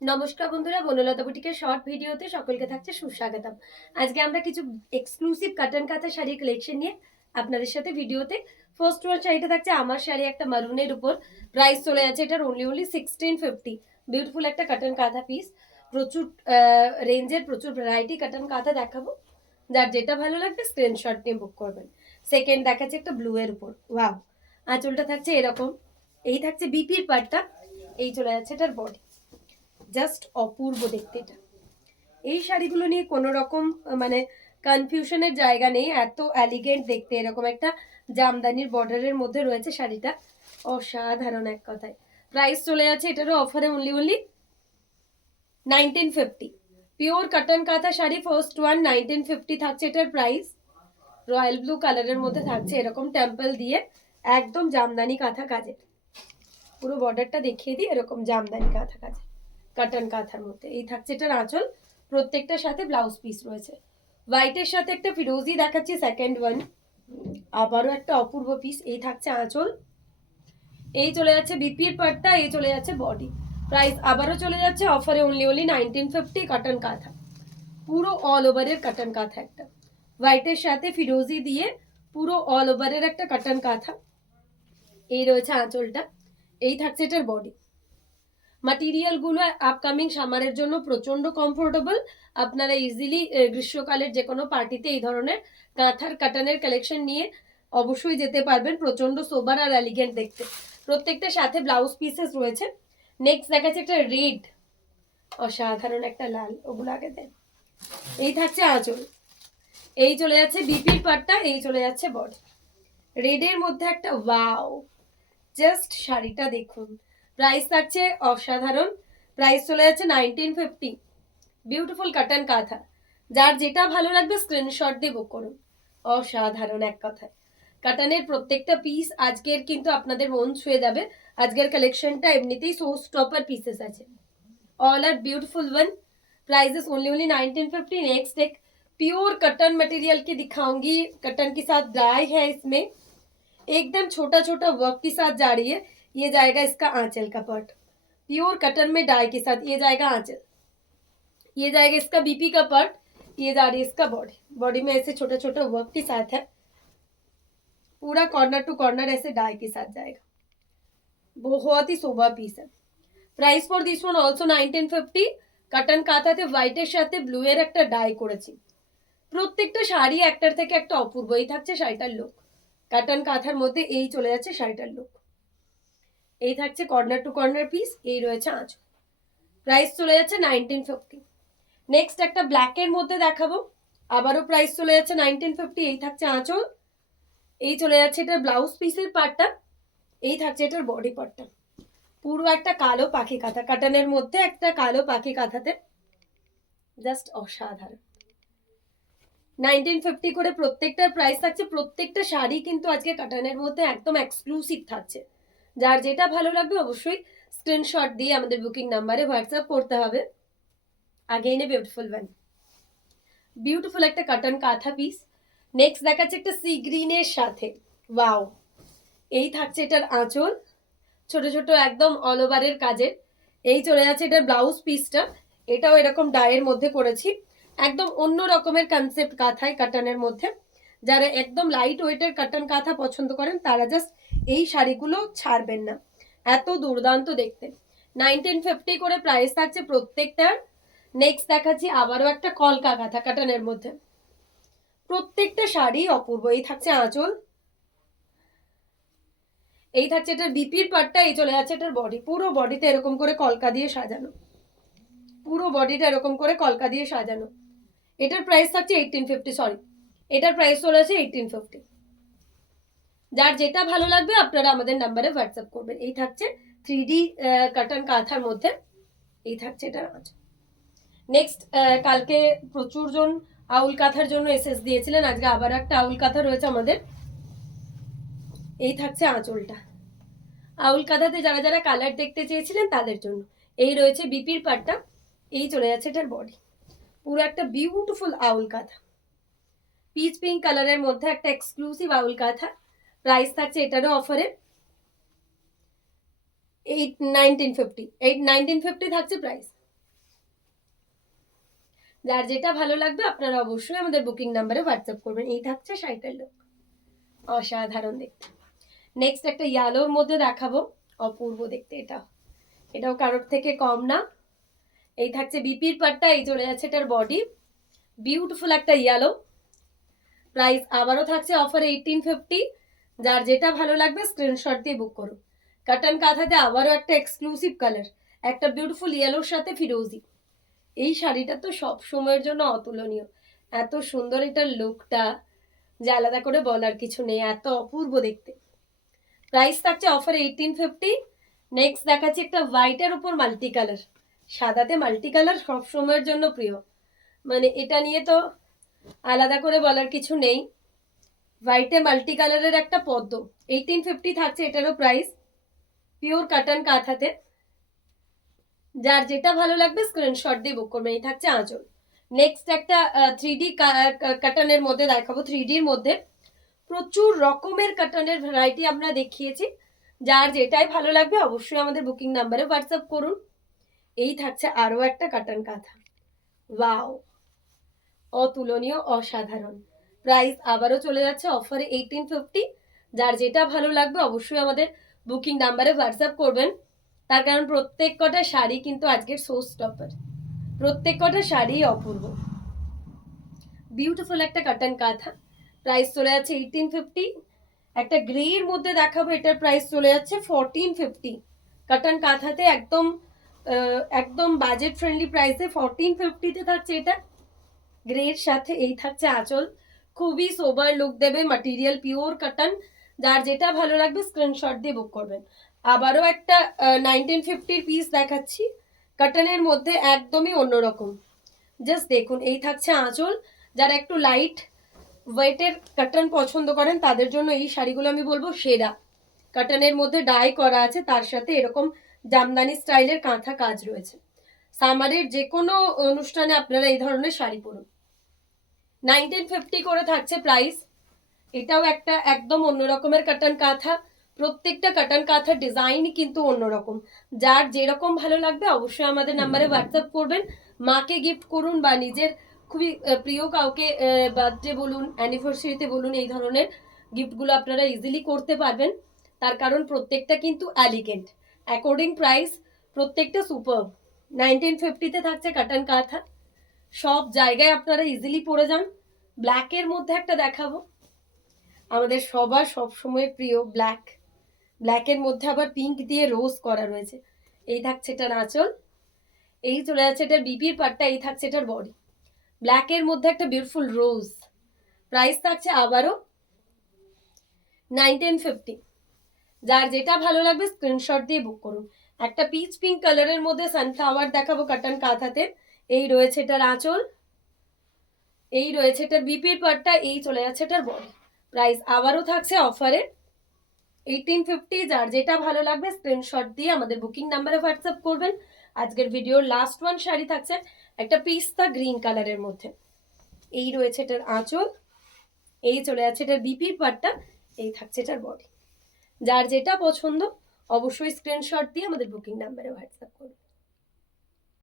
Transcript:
নমস্কার বন্ধুরা, বনলতা বুটিকের শর্ট ভিডিওতে সকলকে থাকছে সুস্বাগতম। আজকে আমরা কিছু এক্সক্লুসিভ কাটন কাঁথা শাড়ির কালেকশন নিয়ে আপনাদের সাথে ভিডিওতে। ফার্স্ট ওয়ান শাড়িটা থাকছে আমার শাড়ি, একটা মারুনের উপর। প্রাইস চলে যাচ্ছে এটার অনলি 1650। বিউটিফুল একটা কাটন কাঁথা পিস। প্রচুর রেঞ্জের প্রচুর ভ্যারাইটি কাটন কাঁথা দেখাবো। যার যেটা ভালো লাগবে স্ক্রিনশট নিয়ে বুক করবেন। সেকেন্ড দেখাচ্ছে একটা ব্লু এর উপর। ওয়াও, আঁচলটা থাকছে এরকম। এই থাকছে বিপির পার্টটা। এই চলে যাচ্ছে এটার বডি। জাস্ট অপূর্ব দেখতে এটা। এই শাড়িগুলো নিয়ে কোনো রকম মানে কনফিউশনের জায়গা নেই, এত এলিগেন্ট দেখতে। এরকম একটা জামদানির বর্ডারের মধ্যে রয়েছে শাড়িটা, অসাধারণ এক কথায়। প্রাইস চলে যাচ্ছে এটারও অফারে অনলি 1950। পিওর কটন কাঁথা শাড়ি, ফার্স্ট ওয়ান 1950 থাকছে এটার প্রাইস। রয়্যাল ব্লু কালারের মধ্যে থাকছে এরকম টেম্পল দিয়ে, একদম জামদানি কাঁথা কাজে। পুরো বর্ডারটা দেখিয়ে দিই, এরকম জামদানি কাঁথা কাজে কাটন কাঁথার মধ্যে। এই থাকছে এটার আঁচল, প্রত্যেকটার সাথে ব্লাউজ পিস রয়েছে। হোয়াইটের সাথে একটা ফিরোজি দেখাচ্ছি সেকেন্ড ওয়ান, আবারও একটা অপূর্ব পিস। এই থাকছে আঁচল, এই চলে যাচ্ছে বিপির পাটটা, এই চলে যাচ্ছে বডি। প্রাইস আবারও চলে যাচ্ছে অফারে অনলি 1950। কাটন কাঁথা, পুরো অল ওভারের কাটন কাঁথা একটা, হোয়াইটের সাথে ফিরোজি দিয়ে পুরো অল ওভারের একটা কাটন কাঁথা। এই রয়েছে আঁচলটা, এই থাকছে এটার বডি। মাটেরিয়ালগুলো আপকামিং সামারের জন্য প্রচন্ড কমফোর্টেবল। আপনারা ইজিলি গ্রীষ্মকালের যে কোনো পার্টিতে এই ধরনের কাঁথার কাটানের কালেকশন নিয়ে অবশ্যই যেতে পারবেন। প্রচন্ড সোবার আর এলিগেন্ট দেখতে। প্রত্যেকটার সাথে ব্লাউজ পিসেস রয়েছে। নেক্সট দেখাচ্ছে একটা রেড, অসাধারণ একটা লাল, ওগুলো আগে দেন। এই থাকছে আঁচল, এই চলে যাচ্ছে বিপির পাটটা, এই চলে যাচ্ছে বডি। রেডের মধ্যে একটা ওয়াও, জাস্ট শাড়িটা দেখুন। প্রাইস থাকছে অসাধারণ, প্রাইস চলে যাচ্ছে 1950। বিউটিফুল কাটন কাঁথা, যার যেটা ভালো লাগবে স্ক্রিনশট দিয়ে বুক করুন। অসাধারণ এক কথায়। কাটানের প্রত্যেকটা পিস আজকের কিন্তু আপনাদের মন ছুঁয়ে যাবে। আজকের কালেকশনটা এমনিতেই শো স্টপার পিসেস আছে। All are beautiful one. Prices only 1950। Next एक प्योर कटन मटेरियल की दिखाऊंगी, कटन के साथ डाई है इसमें, एकदम छोटा छोटा वर्क के साथ जा रही है। ये जाएगा इसका आंचल का पार्ट, प्योर कटन में डाई के साथ। ये जाएगा आंचल, ये जाएगा इसका बीपी का पार्ट, ये जा रही है इसका बॉडी। बॉडी में ऐसे छोटा छोटा वर्क के साथ है, पूरा कॉर्नर टू कॉर्नर ऐसे डाई के साथ जाएगा। बहुत ही शोभा पीस है। Price for this one also 1950। Cotton কাঁথাতে হোয়াইটের সাথে ব্লু এর একটা ডাই করেছি। প্রত্যেকটা শাড়ি একটার থেকে একটা অপূর্ব। এই থাকছে শাড়িটার লুক, কাটন কাঁথার মধ্যে এই চলে যাচ্ছে শাড়িটার লুক। এই থাকছে কর্নার টু কর্নার পিস, এই রয়েছে আঁচল। প্রাইস চলে যাচ্ছে 1950। নেক্সট একটা ব্ল্যাকের মধ্যে দেখাবো, আবারও প্রাইস চলে যাচ্ছে 1950। এই থাকছে আঁচল, এই চলে যাচ্ছে এটার ব্লাউজ পিসের পার্টটা, এই থাকছে এটার বডি পার্টটা। পুরো একটা কালো পাখি কাঁথা, কাটানের মধ্যে একটা কালো পাখি কাঁথাতে, জাস্ট অসাধারণ। 1950 করে প্রত্যেকটার প্রাইস থাকছে। প্রত্যেকটা শাড়ি কিন্তু আজকে কাটানের মধ্যে একদম এক্সক্লুসিভ থাকছে। যার যেটা ভালো লাগবে অবশ্যই স্ক্রিনশট দিয়ে আমাদের বুকিং নাম্বারে হোয়াটসঅ্যাপ করতে হবে। Again a beautiful one, beautiful একটা কাটন কাঁথা পিস। নেক্সট দেখাচ্ছে একটা সি গ্রিনের সাথে, ওয়াও। এই থাকছে এটার আঁচল, ছোট ছোট একদম অল ওভারের কাজের। এই চলে যাচ্ছে এটার ব্লাউজ পিসটা, এটাও এরকম ডায়ের মধ্যে করেছি। একদম অন্য রকমের কনসেপ্ট কাঁথায় কাটানের মধ্যে। যারা একদম লাইট ওয়েটের কাটন কাঁথা পছন্দ করেন তারা জাস্ট এই শাড়িগুলো ছাড়বেন না, এত দুর্দান্ত দেখতে। 1950 করে প্রাইস থাকছে প্রত্যেকটার। নেক্সট দেখাচ্ছি আবারও একটা কলকা কাঁথা কাটানের মধ্যে। প্রত্যেকটা শাড়ি অপূর্ব। এই থাকছে আঁচল, এই থাকছে এটার বিপির পার্টটা, এই চলে যাচ্ছে এটার বডি। পুরো বডিতে এরকম করে কলকা দিয়ে সাজানো, পুরো বডিটা এরকম করে কলকা দিয়ে সাজানো। এটার প্রাইস থাকছে 1850। সরি, এটার প্রাইস চলে আছে 1850। যার যেটা ভালো লাগবে আপনারা আমাদের নাম্বারে হোয়াটসঅ্যাপ করবেন। এই থাকছে 3D কাটন কাঁথার মধ্যে, এই থাকছে এটার আঁচল। নেক্সট, কালকে প্রচুর জন আউল কাঁথার জন্য এসএস দিয়েছিলেন, আজকে আবার একটা আউল কাঁথা রয়েছে আমাদের। এই থাকছে আঁচলটা। আউল কাঁথাতে যারা যারা কালার দেখতে চেয়েছিলেন তাদের জন্য। এই রয়েছে বিপির পাটটা, এই চলে যাচ্ছে এটার বডি। পুরো একটা বিউটিফুল আউল কাঁথা, পিচ পিঙ্ক কালারের মধ্যে একটা এক্সক্লুসিভ আউল কাঁথা। প্রাইস থাকছে এটারও অফারে 1950। 1950 থাকছে প্রাইস। যার যেটা ভালো লাগবে আপনারা অবশ্যই আমাদের বুকিং নাম্বারে হোয়াটসঅ্যাপ করবেন। এই থাকছে শাড়িটার লুক, অসাধারণ দেখতে। নেক্সট একটা ইয়েলোর মধ্যে দেখাবো, অপূর্ব দেখতে। এটাও কারোর থেকে কম না। এই থাকছে বিপির পাটটা, এই চলে যাচ্ছে এটার বডি, বিউটিফুল একটা ইয়েলো। প্রাইস আবারও থাকছে অফার 1850। যার যেটা ভালো লাগবে স্ক্রিনশট দিয়ে বুক করুন। কাটন কাঁথাতে আবারও একটা এক্সক্লুসিভ কালার, একটা বিউটিফুল ইয়েলোর সাথে ফিরোজি। এই শাড়িটা তো সব সময়ের জন্য অতুলনীয়, এত সুন্দর এটার লুকটা যে আলাদা করে বলার কিছু নেই, এত অপূর্ব দেখতে। প্রাইস থাকছে অফার 1850। নেক্সট দেখাচ্ছি একটা হোয়াইটের উপর মাল্টি কালার। সাদাতে মাল্টি কালার সব সময়ের জন্য প্রিয়, মানে এটা নিয়ে তো আলাদা করে বলার কিছু নেই। হোয়াইটে মাল্টি কালারের একটা পদ্ম, 1850 থাকছে এটারও প্রাইস, পিওর কাটন কাঁথাতে। যার যেটা ভালো লাগবে স্ক্রিনশট দিয়ে বুক করবেন। এই থাকছে আঁচল। নেক্সট একটা 3D কাটনের মধ্যে দেখাবো। 3Dর মধ্যে প্রচুর রকমের কাটনের ভ্যারাইটি আমরা দেখিয়েছি। যার যেটাই ভালো লাগবে অবশ্যই আমাদের বুকিং নাম্বারে হোয়াটসঅ্যাপ করুন। এই থাকছে আরো একটা কাটন কাঁথা, ওয়াও, অতুলনীয়, অসাধারণ। প্রাইস আবারও চলে যাচ্ছে অফারে 1850। যার যেটা ভালো লাগবে অবশ্যই আমাদের বুকিং নাম্বারে হোয়াটসঅ্যাপ করবেন। তার কারণ প্রত্যেক কটা শাড়ি কিন্তু আজকের শো স্টপার, প্রত্যেক কটা শাড়ি অপূর্ব। বিউটিফুল একটা কাটন কাঁথা, প্রাইস চলে যাচ্ছে 1850। একটা গ্রের মধ্যে দেখাবো, এটার প্রাইস চলে যাচ্ছে 1450। কাটন কাঁথাতে একদম একদম বাজেট ফ্রেন্ডলি প্রাইসে 1450-তে থাকছে এটা গ্রের সাথে। এই থাকছে আঁচল, খুবই সোবার লুক দেবে, মাটেরিয়াল পিওর কাটন। যার যেটা ভালো লাগবে স্ক্রিনশট দিয়ে বুক করবেন। আবারও একটা 1950-র পিস দেখাচ্ছি, কাটনের মধ্যে একদমই অন্যরকম। জাস্ট দেখুন, এই থাকছে আঁচল। যারা একটু লাইট ওয়েটের কাটন পছন্দ করেন তাদের জন্য এই শাড়িগুলো আমি বলবো সেরা। কাটনের মধ্যে ডাই করা আছে, তার সাথে এরকম জামদানি স্টাইলের কাঁথা কাজ রয়েছে। সামারের যে কোনো অনুষ্ঠানে আপনারা এই ধরনের শাড়ি পরুন। 1950 করে থাকছে প্রাইস। এটাও একটা একদম অন্য রকমের কাটন কাঁথা। প্রত্যেকটা কাটন কাঁথার ডিজাইনই কিন্তু অন্যরকম। যার যেরকম ভালো লাগবে অবশ্যই আমাদের নাম্বারে হোয়াটসঅ্যাপ করবেন। মাকে গিফট করুন বা নিজের খুবই প্রিয় কাউকে বার্থডে বলুন, অ্যানিভার্সারিতে বলুন, এই ধরনের গিফটগুলো আপনারা ইজিলি করতে পারবেন। তার কারণ প্রত্যেকটা কিন্তু এলিগেন্ট, অ্যাকর্ডিং প্রাইস প্রত্যেকটা সুপার। 1950-তে থাকছে কাটন কাঁথা, সব জায়গায় আপনারা ইজিলি পরে যান। ব্ল্যাকের মধ্যে একটা দেখাবো, আমাদের সবার সব সময়ের প্রিয় ব্ল্যাক। ব্ল্যাকের মধ্যে আবার পিঙ্ক দিয়ে রোজ করা রয়েছে। এই থাকছে এটার আঁচল, এই চলে যাচ্ছে এটার বিপির পাটটা, এই থাকছে এটার বডি। ব্ল্যাকের মধ্যে একটা বিউটিফুল রোজ। প্রাইস থাকছে আবারও 1950। যার যেটা ভালো লাগবে স্ক্রিনশট দিয়ে বুক করুন। একটা পিচ পিঙ্ক কালারের মধ্যে সানফ্লাওয়ার দেখাবো কাটন কাঁথাতে। এই রয়েছে এটার আঁচল, এই রয়েছে এটার বিপির পাটটা, এই চলে যাচ্ছে এটার বডি। প্রাইস আবারও থাকছে অফারে 1850। যার যেটা ভালো লাগবে স্ক্রিনশট দিয়ে আমাদের বুকিং নাম্বারে হোয়াটসঅ্যাপ করবেন। আজকের ভিডিওর লাস্ট ওয়ান শাড়ি থাকছে একটা পিস্তা গ্রিন কালারের মধ্যে। এই রয়েছে এটার আঁচল, এই চলে যাচ্ছে এটার বিপির পাটটা, এই থাকছে এটার বডি। যার যেটা পছন্দ অবশ্যই স্ক্রিনশট দিয়ে আমাদের বুকিং নাম্বারে হোয়াটসঅ্যাপ করুন।